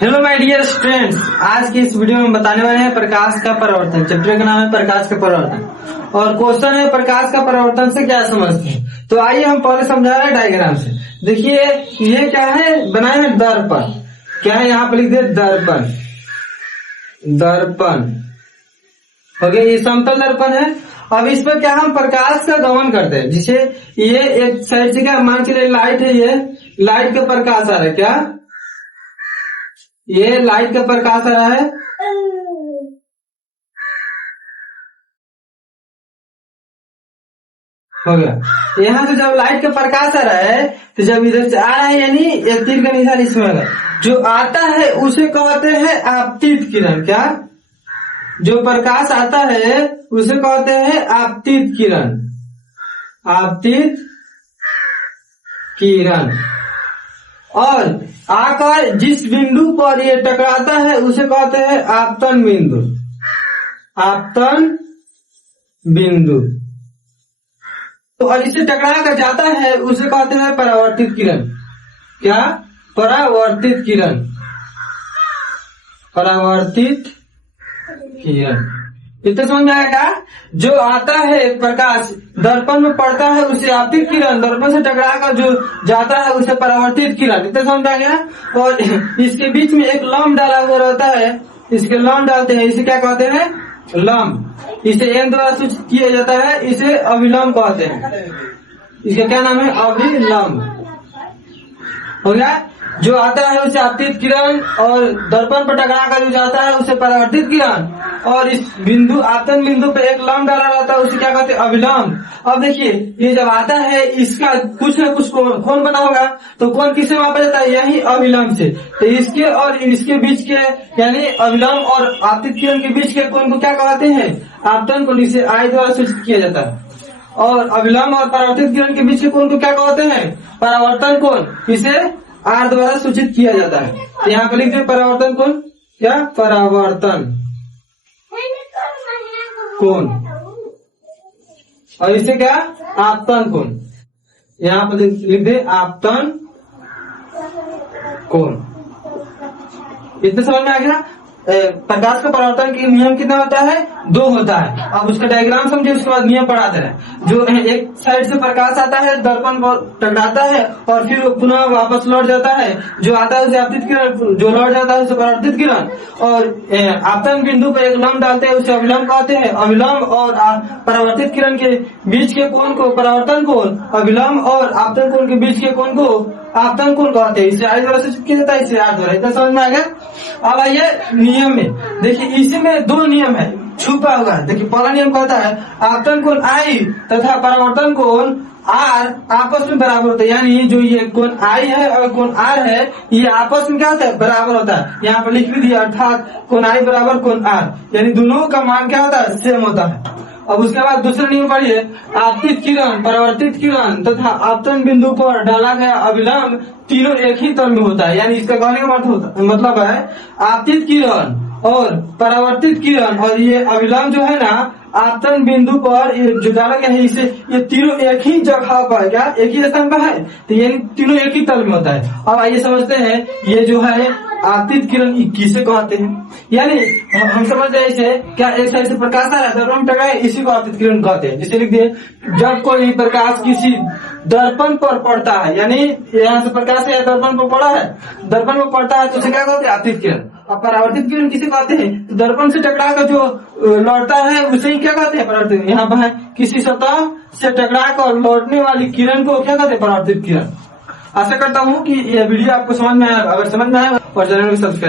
Hello my dear students, आज की इस वीडियो में बताने वाले हैं प्रकाश का परावर्तन। चैप्टर का नाम है प्रकाश का परावर्तन और क्वेश्चन है प्रकाश का परावर्तन से क्या समझते हैं। तो आइए हम पहले समझा रहे हैं डायग्राम से। देखिए ये क्या है, बनाए हैं दर्पण। क्या है, यहाँ पर लिख दिए दर्पण। दर्पण हो गया, ये समतल दर्पण है। अब इस पर क्या हम प्रकाश का गमन करते हैं, जिसे ये एक साइड से क्या मान के लाइट है, ये लाइट का प्रकाश आ रहा है। क्या ये लाइट का प्रकाश आ रहा है। हो गया, यहाँ से जब लाइट का प्रकाश आ रहा है तो जब इधर से आ रहा है यानी एक तीर का निशान इसमें होगा, जो आता है उसे कहते हैं आपतित किरण। क्या, जो प्रकाश आता है उसे कहते हैं आपतित किरण। आपतित किरण। और आकर जिस बिंदु पर ये टकराता है उसे कहते हैं आपतन बिंदु। आपतन बिंदु। तो और इसे टकरा कर जाता है उसे कहते हैं परावर्तित किरण। क्या, परावर्तित किरण। परावर्तित किरण। इतना समझ में आएगा। जो आता है प्रकाश दर्पण में पड़ता है उसे आपतित किरण, दर्पण से टकरा कर जो जाता है उसे परावर्तित किरण। इतना समझ में आ गया। और इसके बीच में एक लंब डाला हुआ रहता है, इसके लंब डालते हैं, इसे क्या कहते हैं, लंब। इसे एन द्वारा सूचित किया जाता है, इसे अभिलंब कहते हैं। इसका क्या नाम है, अभिलंब। हो गया, जो आता है उसे आपतित किरण और दर्पण पर टकरा कर जो जाता है उसे परावर्तित किरण। और इस बिंदु आपतन बिंदु पे एक लंब डाला रहता है उसे क्या कहते हैं, अभिलंब। अब देखिए ये जब आता है इसका कुछ न कुछ कोण बना होगा, तो कोण किससे मापा जाता है, यही अभिलंब से। तो इसके और इसके बीच के यानी अभिलंब और आपतित किरण के बीच के कोण को क्या कहते हैं, आपतन कोण। इसे आई द्वारा सूचित किया जाता है। और अभिलंब और परावर्तित किरण के बीच के कोण को क्या कहते हैं, परावर्तन कोण। इसे आर द्वारा सूचित किया जाता है। तो यहाँ पर लिख दे परावर्तन कोण। क्या, परावर्तन कोण। और इसे क्या, आपतन कोण। यहाँ पर लिख दे आपतन कोण। इतने समझ में आ गया। प्रकाश का परावर्तन के नियम कितना होता है, 2 होता है। अब उसका डायग्राम समझे, उसके बाद नियम पढ़ाते हैं। जो एक साइड से प्रकाश आता है, दर्पण पर टकराता है और फिर पुनः वापस लौट जाता है। जो आता है उसे आपतित किरण, जो लौट जाता है उसे परावर्तित किरण। और आपतन बिंदु पर एक लंब डालते हैं उसे अभिलंब कहते हैं। अभिलंब और परावर्तित किरण के बीच के कोण को परावर्तन कोण, अभिलंब और आपतन कोण के बीच के कोण को आपतन कोण कहते हैं। इसे आई द्वारा सूचित किया जाता है, इसे आर द्वारा। इतना समझ में आ गया। अब आइए नियम में। देखिए इसमें 2 नियम है छुपा हुआ है। देखिए पहला नियम कहता है आपतन कोण आई तथा परावर्तन कोण आर आपस में बराबर होता है। यानी जो ये कोण आई है और कोण आर है ये आपस में क्या होता है, बराबर होता है। यहाँ पर लिख भी दिया, अर्थात कोण आई बराबर कोण आर, यानी दोनों का मान क्या होता है, सेम होता है। अब उसके बाद दूसरा नियम पढ़िए, आपतित किरण, परावर्तित किरण तथा आपतन बिंदु पर डाला गया अभिलंब तीनों एक ही तल में होता है। यानी इसका कहने का मतलब है आपतित किरण और परावर्तित किरण और ये अभिलंब जो है ना आपतन बिंदु पर जो डाला गया है, इसे ये तीनों एक ही जगह पर, क्या एक ही स्थान पर है, तो ये तीनों एक ही तल में होता है। अब आइए समझते हैं ये जो है आपतित किरण किसे कहते हैं। यानी हम समझ रहे इसे, क्या एक साइड से प्रकाश आ रहा है, दर्पण टकराए, इसी को आपतित किरण कहते हैं। जिसे लिख दिए, जब कोई प्रकाश किसी दर्पण पर पड़ता है, यानी यहाँ से प्रकाश है दर्पण पर पड़ा है, दर्पण पर पड़ता है तो उसे क्या कहते हैं, आपतित किरण। अब परावर्तित किरण किसे कहते हैं, तो दर्पण से टकरा कर जो लौटता है उसे ही क्या कहते हैं, परावर्तित। यहाँ पर है किसी सतह से टकरा कर लौटने वाली किरण को क्या कहते हैं, परावर्तित किरण। आशा करता हूँ कि यह वीडियो आपको समझ में आया। अगर समझ में आया और चैनल को सब्सक्राइब